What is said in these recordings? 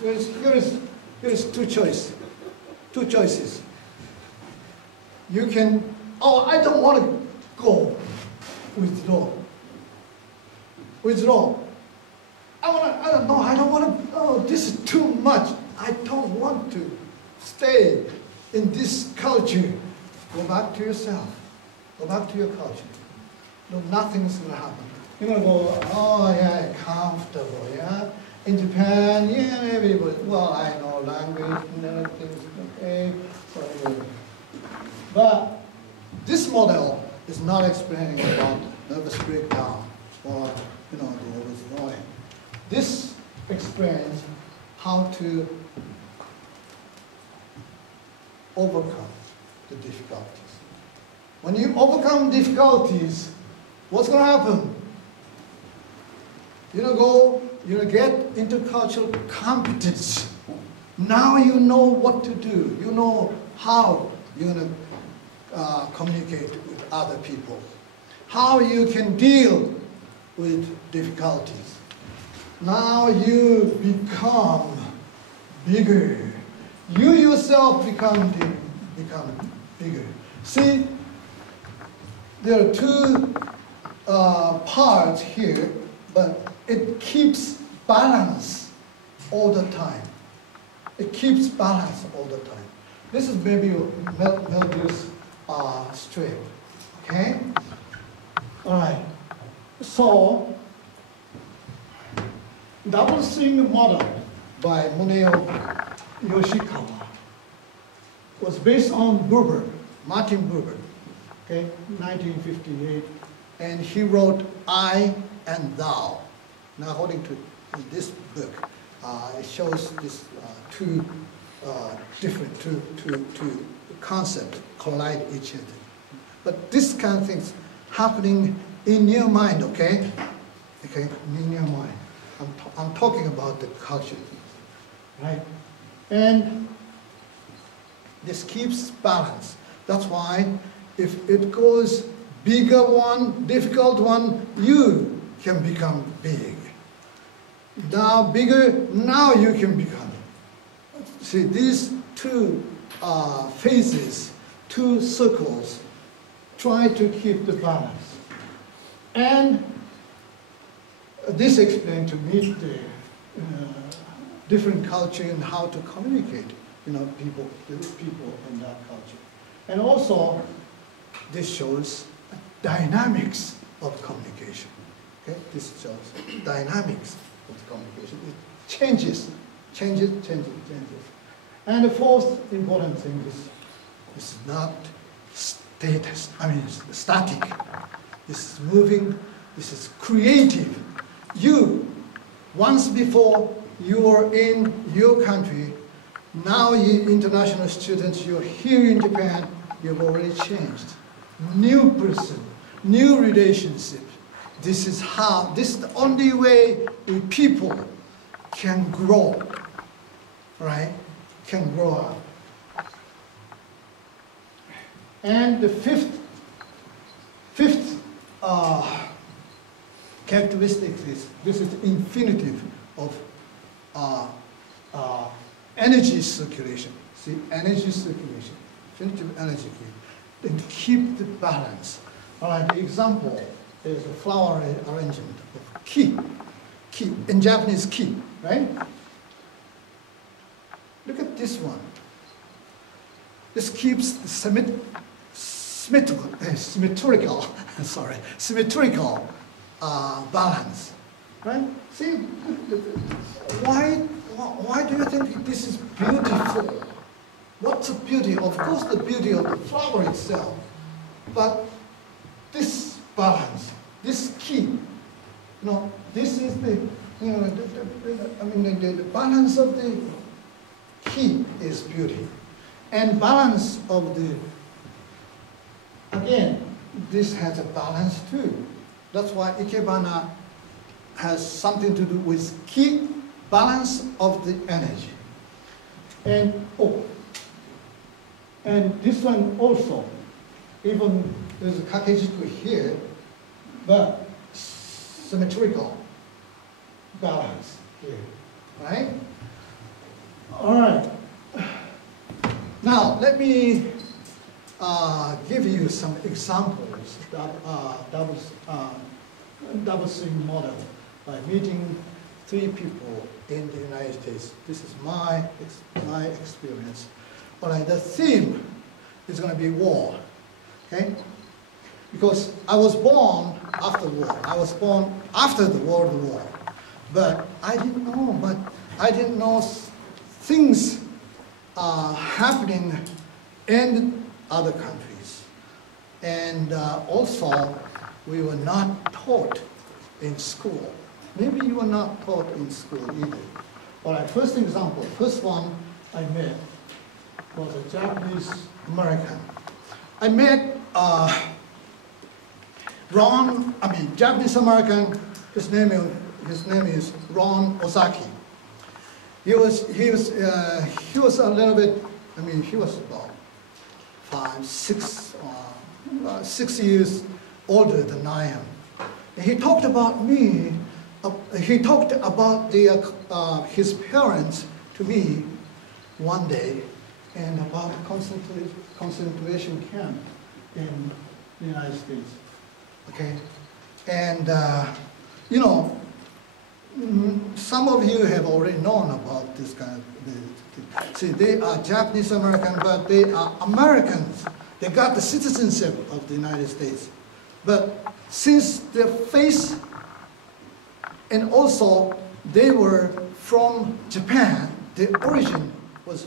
Here is two choices. Two choices. You can, oh, I don't want to go. Withdraw. Withdraw. I don't know, I don't want to, oh, this is too much. I don't want to stay in this culture. Go back to yourself. Go back to your culture. No, nothing's going to happen. You're going to go, oh, yeah, comfortable, yeah? In Japan, yeah, everybody, well, I know language and everything's okay. But this model is not explaining about nervous breakdown or, the withdrawing. This explains how to overcome the difficulties. When you overcome difficulties, what's going to happen? You get intercultural competence. Now you know what to do. You know how you're going to communicate with other people. How you can deal with difficulties. Now you become bigger. You yourself become bigger. See, there are two parts here, but it keeps balance all the time. It keeps balance all the time. This is maybe Melville's strip. Okay? All right. So, double swing model by Muneo Yoshikawa was based on Buber, Martin Buber, okay, 1958, and he wrote I and Thou. Now, according to this book, it shows this two concepts collide each other. But this kind of things happening in your mind, okay? Okay, in your mind. I'm talking about the culture, right? And this keeps balance. That's why if it goes bigger one, difficult one, you can become big. Now bigger, now you can become. See, these two phases, two circles, try to keep the balance. And this explained to me the different culture and how to communicate, people in that culture. And also, this shows dynamics of communication. Okay, this shows dynamics of the communication. It changes. And the fourth important thing is, it's not static. This is moving. This is creative. Once before, you were in your country. Now you international students, you're here in Japan, you've already changed. New person, new relationship. This is the only way we people can grow, right? Can grow up. And the fifth characteristic is, this is infinitive of energy circulation. See, energy circulation, infinitive energy circulation, and keep the balance. All right, the example is a flower arrangement of ki. Ki, in Japanese, ki, right? Look at this one. This keeps the symmetrical balance, right? See, why do you think this is beautiful? What's the beauty? Of course, the beauty of the flower itself, but this balance, this key, this is the, the balance of the key is beauty, and balance of the, again, this has a balance too. That's why Ikebana has something to do with key, balance of the energy. And this one also, even there's a kakejiku here, but symmetrical balance here, right? All right. Now, let me give you some examples of double swing model by meeting 3 people in the United States. This is my experience. All right, the theme is going to be war, okay? Because I was born after the war. I was born after the World War. But I didn't know things are happening in other countries. And also, we were not taught in school. Maybe you were not taught in school either. All right, first example, first one I met was a Japanese American. I met Japanese American. His name is Ron Ozaki. He was a little bit. He was about 6 years older than I am. And he talked about me. He talked about his parents to me one day, and about concentration camp in the United States. Okay, and some of you have already known about this kind of. See, they are Japanese American, but they are Americans. They got the citizenship of the United States, but since their face, and also they were from Japan, the origin was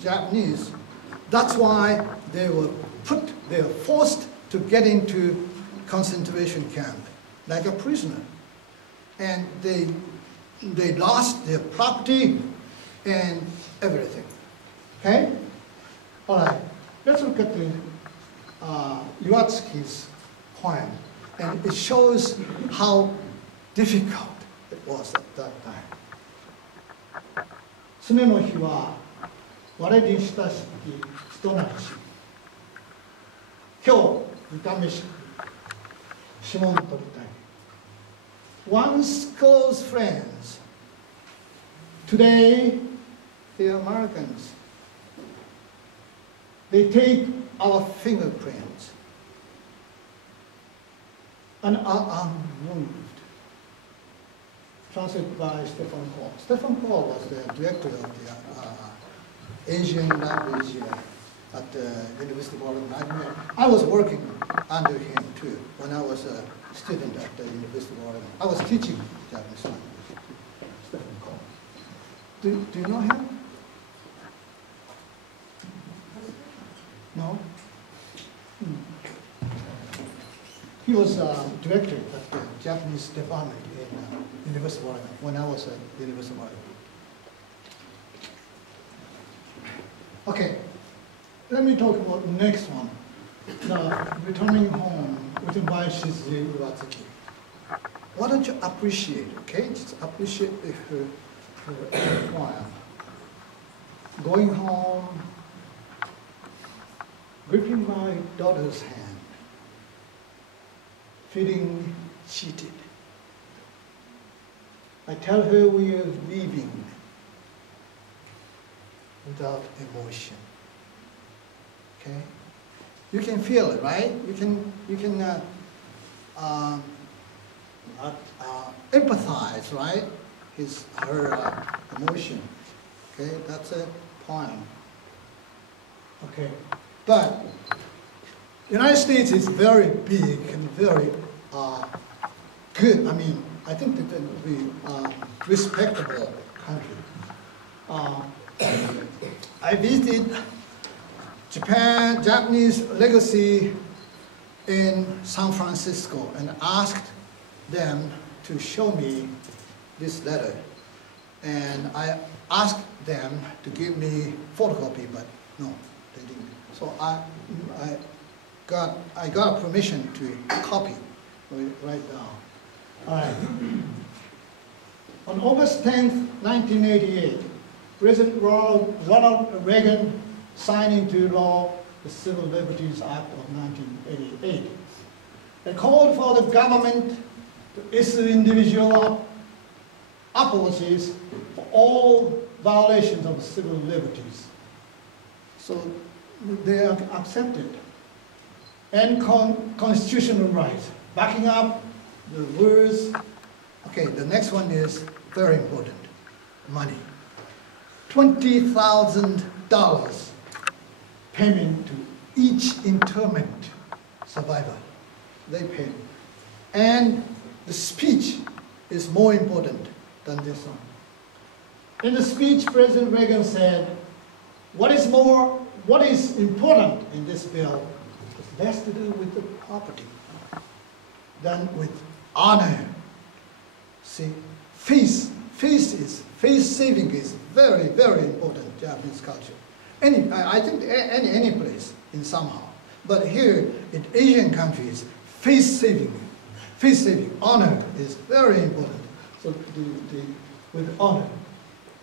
Japanese. That's why they were forced to get into concentration camp like a prisoner, and they lost their property and everything. Okay, all right. Let's look at the Iwatsuki's poem, and it shows how difficult it was at that time. 常の日は我に親しき人なし今日痛めしく指紋取りたい Once close friends, today the Americans, they take our fingerprints and are unmoved. Translated by Stephen Paul. Stephen Paul was the director of the Asian language at the University of Oregon. I was working under him too when I was a student at the University of Oregon. I was teaching Japanese language. Stephen Paul. Do you know him? No? He was director of the Japanese department in University of Oregon when I was at the University of Oregon. Okay, let me talk about the next one. The returning home, written by Shizuye Iwatsuki. Why don't you appreciate, okay? Just appreciate her poem. Going home, gripping my daughter's hand, feeling cheated. I tell her we are leaving without emotion. Okay, you can feel it, right? You can empathize, right? Her emotion. Okay, that's a poem. Okay, but United States is very big and very good. I think that we respectable country. I visited Japanese legacy in San Francisco and asked them to show me this letter. And I asked them to give me photocopy, but no, they didn't. So I got permission to copy right down. All right. On August 10th, 1988, President Ronald Reagan signed into law the Civil Liberties Act of 1988. It called for the government to issue individual apologies for all violations of civil liberties. So they are accepted. And constitutional rights, backing up the words. Okay, the next one is very important, money. $20,000 payment to each internment survivor. They pay. And the speech is more important than this one. In the speech, President Reagan said, what is important in this bill is less to do with the property than with honor. See, face saving is very, very important in Japanese culture. I think any place in somehow. But here in Asian countries, face saving, honor is very important. So with honor.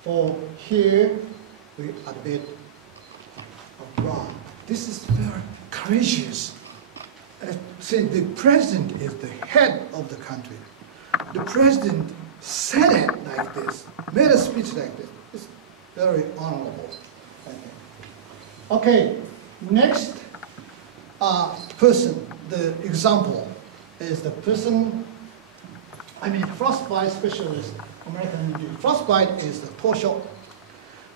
For here, we a bit wrong. This is very courageous. See, the president is the head of the country. The president said it like this, made a speech like this. It's very honorable, I think. Okay, next person, the example is the person, frostbite specialist, American Indian. Frostbite is the torso.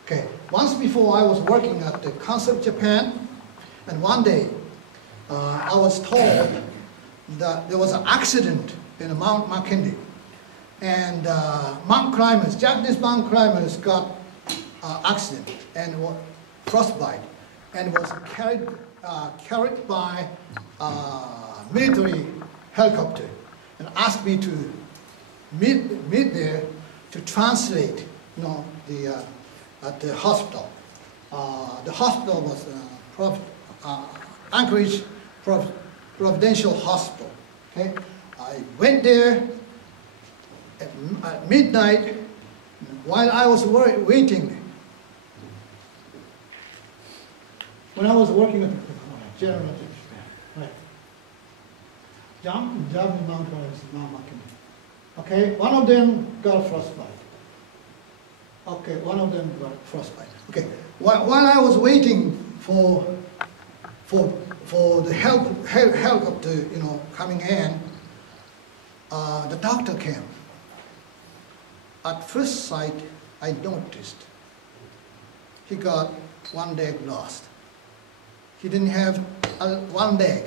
Okay, once before I was working at the Council of Japan, and one day I was told that there was an accident in Mount McKinley. And Japanese mountain climbers got accident and frostbite, and was carried by military helicopter, and asked me to meet there to translate, at the hospital. The hospital was Anchorage Providential Hospital. Okay, I went there at midnight. While I was waiting, when I was working at the General Japan, right? Japanese mountain climbers, Mount McKinley. Okay, one of them got frostbite. Okay, one of them got frostbite. Okay, while I was waiting for the helicopter, coming in, the doctor came. At first sight, I noticed he got one leg lost. He didn't have one leg.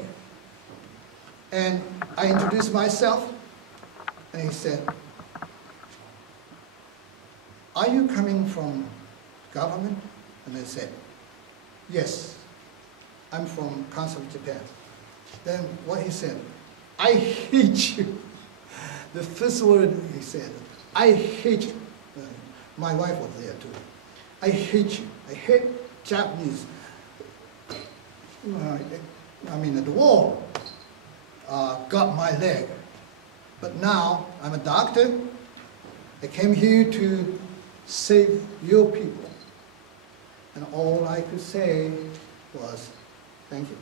And I introduced myself, and he said, "Are you coming from government?" And I said, "Yes, I'm from Council of Japan." Then what he said, "I hate you." The first word he said, "I hate you." My wife was there too. "I hate you. I hate Japanese." The war got my leg. But now I'm a doctor. I came here to save your people. And all I could say was, thank you.